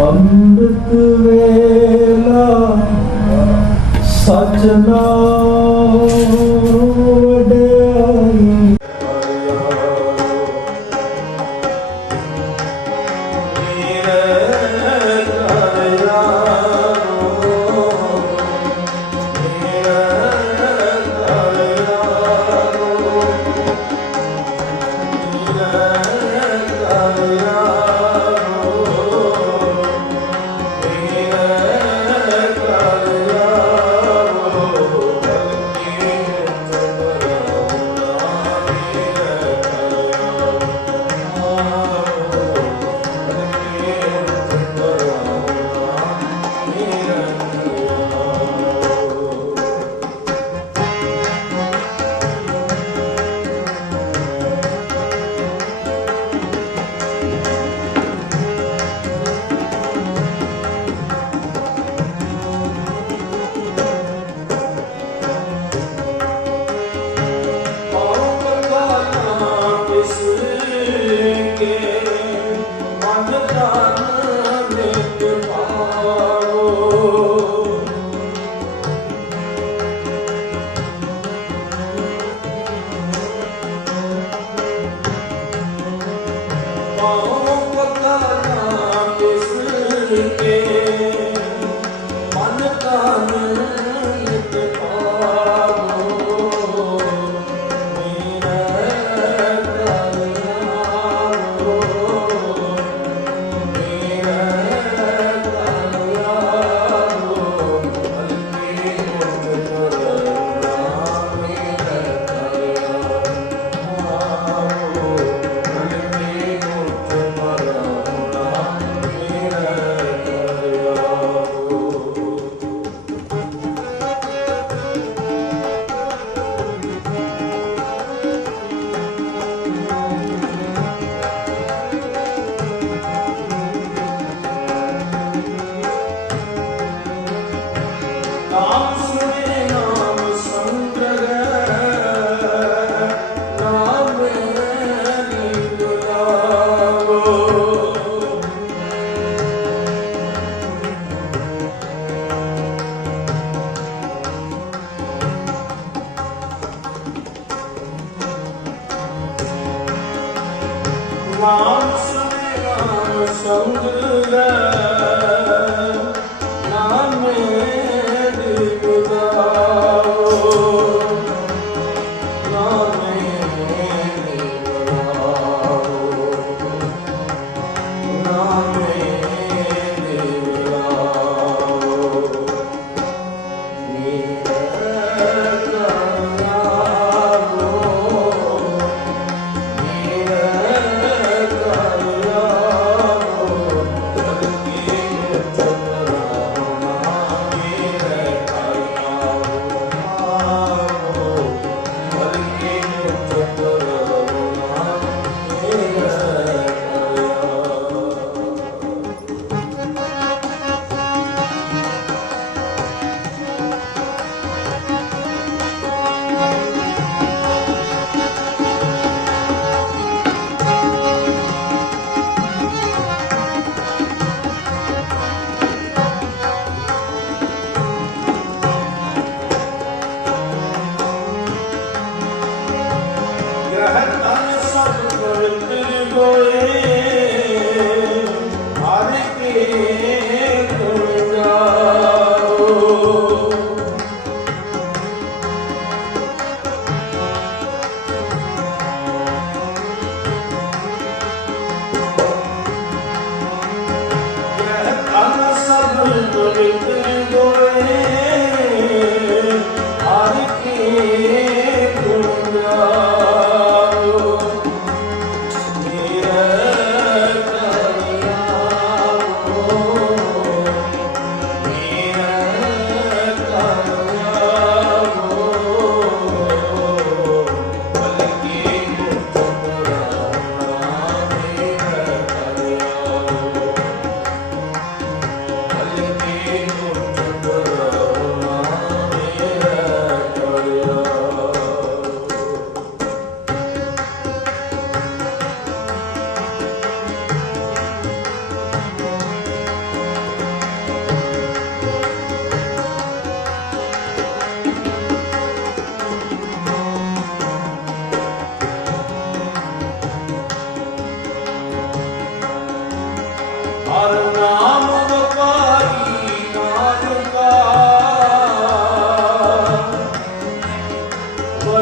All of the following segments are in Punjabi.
ਅੰਮ੍ਰਿਤ ਵੇਲਾ ਸਚ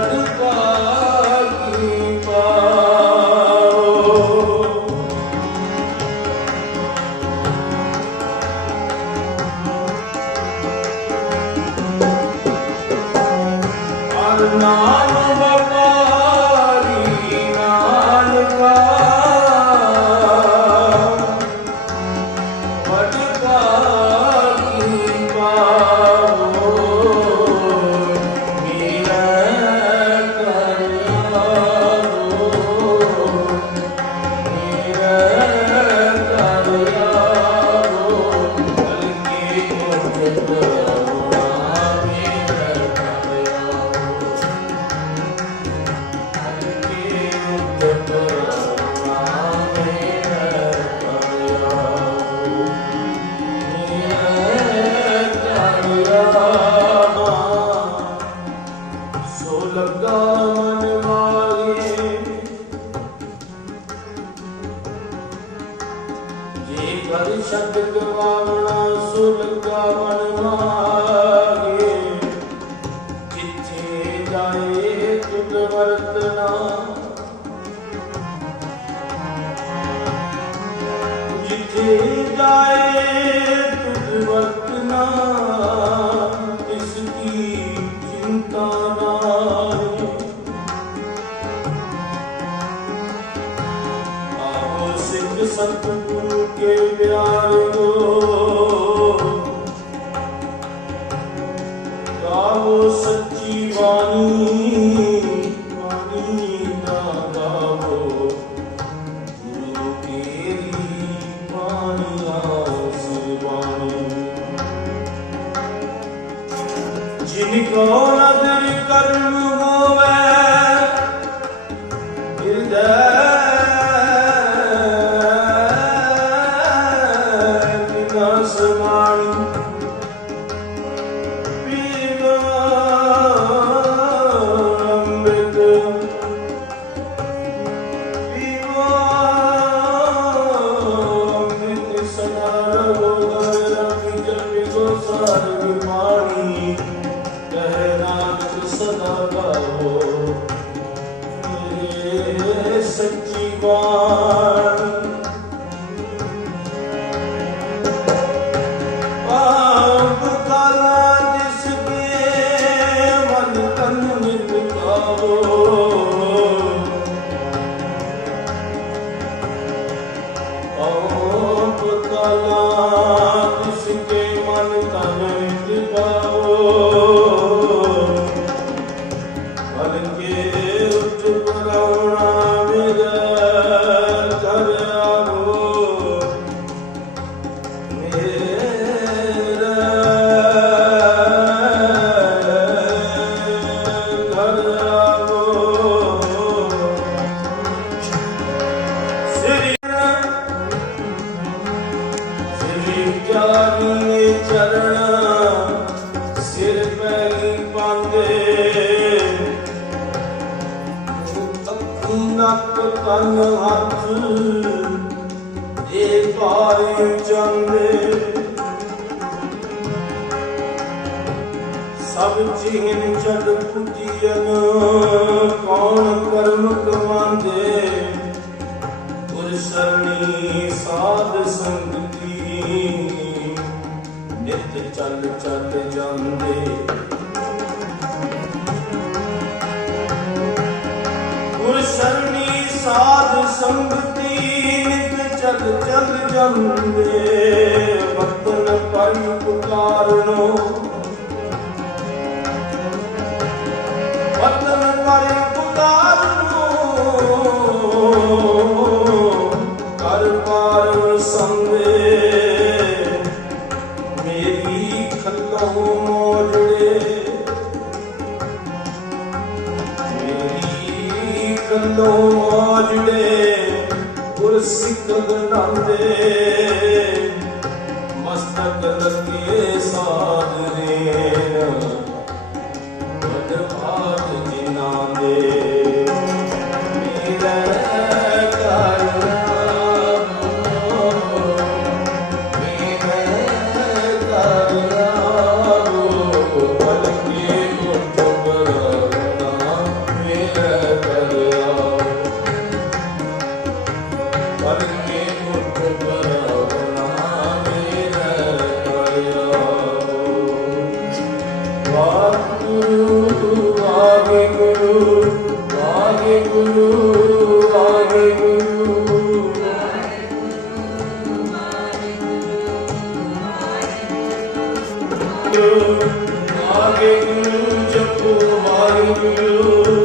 걸음과 ਜਾਏ ਤੁਧ ਵਰਤਨਾ ਜਿੱਥੇ ਜਾਏ ਤੁਧ ਵਰਤਨਾ ਨਾਨਕ ਸਦਾ ਗਾਵੋ ਏ ਸੱਚੀ ਬਾਣੀ ਆਪ ਕਾਲਾ ਜਿਸ ਕੇ ਮਨ ਤਨ ਨਿਤ ਆਪ ਕਾਲਾ ਸਭ ਚੀਨ ਛੱਡ ਪੁਜੀਨ ਕੌਣ ਕਰਮ ਕਮਾਂਦੇ ਗੁਰ ਸਰਣੀ ਸਾਧ ਸੰਗਤੀ, ਨਿਤ ਚੱਲ ਚੱਲ ਜਾਂਦੇ। ਗੁਰ ਸਰਣੀ ਸਾਧ ਸੰਗਤੀ, ਨਿਤ ਚੱਲ ਚੱਲ ਜਾਂਦੇ। ਵਤਨ ਪਰਿ ਪੁਕਾਰਨੋ ਕੰਦੋ ਮਾਜੜੇ ਗੁਰ ਸਿੱਖ ਗਨਾਂਦੇ ਮਸਤਕ ਲਗੇ ਸਾਧਰੇ ਵਾਹਿਗੁਰੂ ਵਾਹਿਗੁਰੂ ਜਪੋ ਵਾਹਿਗੁਰੂ